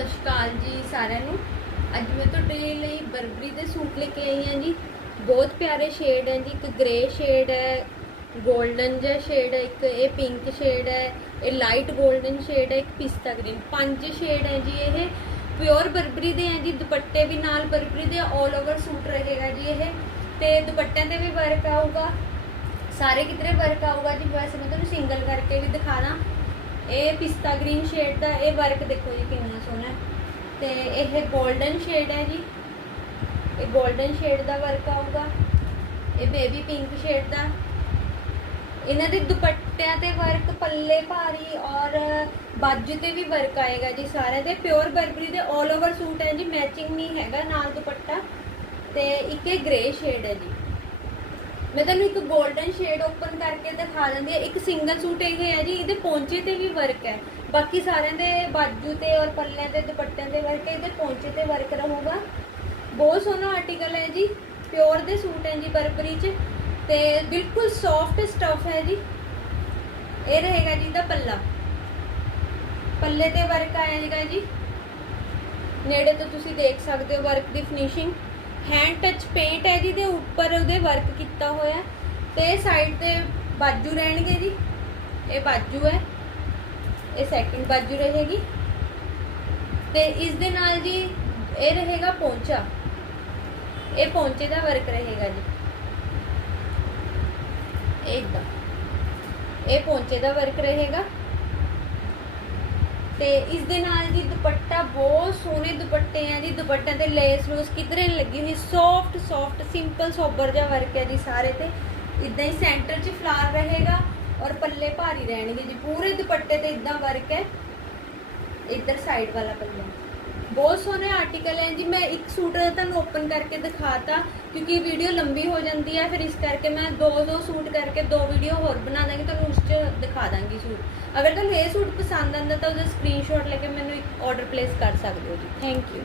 ਸਤਿ ਸ਼੍ਰੀ ਅਕਾਲ ਜੀ ਸਾਰਿਆਂ ਨੂੰ। ਅੱਜ ਮੈਂ ਤੁਹਾਡੇ ਲਈ ਬਰਬਰੀ ਦੇ ਸੂਟ ਲੈ ਕੇ ਆਈ ਹਾਂ ਜੀ। ਬਹੁਤ ਪਿਆਰੇ ਸ਼ੇਡ ਹੈ ਜੀ। ਇੱਕ ਗ੍ਰੇ ਸ਼ੇਡ ਹੈ 골ਡਨ ਜਿਹਾ ਸ਼ੇਡ ਹੈ, ਇੱਕ ਇਹ ਪਿੰਕ ਸ਼ੇਡ ਹੈ, ਇਹ ਲਾਈਟ 골ਡਨ ਸ਼ੇਡ ਹੈ, ਇੱਕ ਪਿਸਤਾ ਗ੍ਰੀਨ ਪੰਜ ਸ਼ੇਡ ਹੈ ਜੀ ਇਹ। ਪਿਓਰ ਬਰਬਰੀ ਦੇ ਹੈ ਜੀ। ਦੁਪੱਟੇ ਵੀ ਨਾਲ ਬਰਬਰੀ ਦੇ ਆਲ ਓਵਰ ਸੂਟ ਰਹੇਗਾ ਜੀ ਇਹ। ਤੇ ਦੁਪੱਟਿਆਂ ਤੇ ਵੀ ਵਰਕ ਆਊਗਾ। ਸਾਰੇ ਕਿਤਰੇ ਵਰਕ ਆਊਗਾ ਜੀ। ਵੈਸੇ ਮੈਂ ਤੁਹਾਨੂੰ ਸਿੰਗਲ ਕਰਕੇ ਵੀ ਦਿਖਾ ਦਾਂ ਇਹ ਪਿਸਤਾ ਗ੍ਰੀਨ ਸ਼ੇਡ ਦਾ ਇਹ ਵਰਕ ਦੇਖੋ ਜੀ ਕਿੰਨਾ ਸੋਹਣਾ ਤੇ ਇਹ ਗੋਲਡਨ ਸ਼ੇਡ ਹੈ ਜੀ। ਇਹ ਗੋਲਡਨ ਸ਼ੇਡ ਦਾ ਵਰਕ ਆਊਗਾ। ਇਹ ਬੇਬੀ ਪਿੰਕ ਸ਼ੇਡ ਦਾ। ਇਹਨਾਂ ਦੇ ਦੁਪੱਟਿਆਂ ਤੇ ਵਰਕ ਪੱਲੇ ਭਾਰੀ ਔਰ ਬਾਜੂ ਤੇ ਵੀ ਵਰਕ ਆਏਗਾ ਜੀ ਸਾਰੇ ਤੇ ਪਿਓਰ ਬਰਬਰੀ ਦੇ 올 ਓਵਰ ਸੂਟ ਹੈ ਜੀ ਮੈਚਿੰਗ ਨਹੀਂ ਹੈਗਾ ਨਾਲ ਦੁਪੱਟਾ। ਤੇ ਇੱਕ ਇਹ ਗ੍ਰੇ ਸ਼ੇਡ ਹੈ ਜੀ। ਮੈਂ ਤੁਹਾਨੂੰ ਇੱਕ 골ਡਨ ਸ਼ੇਡ ਓਪਨ ਕਰਕੇ ਦਿਖਾ ਦਿੰਦੀ ਹਾਂ। ਇੱਕ ਸਿੰਗਲ ਸੂਟ ਇਹ ਹੈ ਜੀ, ਇਹਦੇ ਪੌਂਚੇ ਤੇ ਵੀ ਵਰਕ ਹੈ। ਬਾਕੀ ਸਾਰਿਆਂ ਦੇ ਬਾਜੂ ਤੇ ਔਰ ਪੱਲਿਆਂ ਤੇ ਦੁਪੱਟਿਆਂ ਤੇ ਵਰਕ ਹੈ, ਇਹਦੇ ਪੌਂਚੇ ਤੇ ਵਰਕ ਰਹੂਗਾ। ਬਹੁਤ ਸੋਹਣਾ ਆਰਟੀਕਲ ਹੈ ਜੀ ਪਿਓਰ ਦੇ ਸੂਟ ਹੈ ਜੀ ਬਰਬਰੀ ਚ। ਤੇ ਬਿਲਕੁਲ ਸੌਫਟ ਸਟਫ ਹੈ ਜੀ। ਇਹ ਰਹੇਗਾ ਜੀ ਦਾ ਪੱਲਾ। ਪੱਲੇ ਤੇ ਵਰਕ ਆਏਗਾ ਜੀ। ਨੇੜੇ ਤੋਂ ਤੁਸੀਂ ਦੇਖ ਸਕਦੇ ਹੋ ਵਰਕ ਦੀ ਫਿਨਿਸ਼ਿੰਗ ਹੈਂਡ ਟੱਚ ਪੇਂਟ ਹੈ ਜੀ ਦੇ ਉੱਪਰ ਉਹਦੇ ਵਰਕ ਕੀਤਾ ਹੋਇਆ ਤੇ ਸਾਈਡ ਤੇ ਬਾਜੂ ਰਹਿਣਗੇ ਜੀ। ਇਹ ਬਾਜੂ ਹੈ। ਇਹ ਸੈਕਿੰਡ ਬਾਜੂ ਰਹੇਗੀ। ਤੇ ਇਸ ਦੇ ਨਾਲ ਜੀ, ਇਹ ਰਹੇਗਾ ਪੌਂਚਾ। ਇਹ ਪੌਂਚੇ ਦਾ ਵਰਕ ਰਹੇਗਾ ਜੀ। ਇੱਕਦਮ ਇਹ ਪੌਂਚੇ ਦਾ ਵਰਕ ਰਹੇਗਾ। ਤੇ ਇਸ ਦੇ ਨਾਲ ਜੀ ਦੁਪੱਟਾ ਬਹੁਤ ਸੋਹਣੇ ਦੁਪੱਟੇ ਆ ਜੀ। ਦੁਪੱਟਿਆਂ ਤੇ ਲੇਸ ਲੂਸ ਕਿਧਰੇ ਲੱਗੀ ਹੋਈ। ਸੌਫਟ ਸੌਫਟ ਸਿੰਪਲ ਸੋਬਰ ਜਿਹਾ ਵਰਕ ਹੈ ਜੀ ਸਾਰੇ ਤੇ। ਇਦਾਂ ਹੀ ਸੈਂਟਰ 'ਚ ਫਲਾਰ ਰਹੇਗਾ ਔਰ ਪੱਲੇ ਭਾਰੀ ਰਹਿਣਗੇ ਜੀ। ਪੂਰੇ ਦੁਪੱਟੇ ਤੇ ਇਦਾਂ ਵਰਕ ਹੈ। ਇੱਧਰ ਸਾਈਡ ਵਾਲਾ ਪੱਲਾ। ਬਹੁਤ ਸੋਹਣੇ ਆਰਟੀਕਲ ਹੈ ਜੀ। ਮੈਂ ਇੱਕ ਸੂਟ ਤੁਹਾਨੂੰ ਓਪਨ ਕਰਕੇ ਦਿਖਾਤਾ, ਕਿਉਂਕਿ ਵੀਡੀਓ ਲੰਬੀ ਹੋ ਜਾਂਦੀ ਹੈ। ਫਿਰ ਇਸ ਕਰਕੇ ਮੈਂ ਦੋ ਦੋ ਸੂਟ ਕਰਕੇ ਦੋ ਵੀਡੀਓ ਹੋਰ ਬਣਾ ਦਾਂਗੀ, ਤੁਹਾਨੂੰ ਉਸ 'ਚ ਦਿਖਾ ਦਾਂਗੀ ਸੂਟ। ਅਗਰ ਤੁਹਾਨੂੰ ਇਹ ਸੂਟ ਪਸੰਦ ਆਂਦਾ ਤਾਂ ਉਹਦਾ ਸਕਰੀਨਸ਼ਾਟ ਲੈ ਕੇ ਮੈਨੂੰ ਇੱਕ ਆਰਡਰ ਪਲੇਸ ਕਰ ਸਕਦੇ ਹੋ ਜੀ। Thank you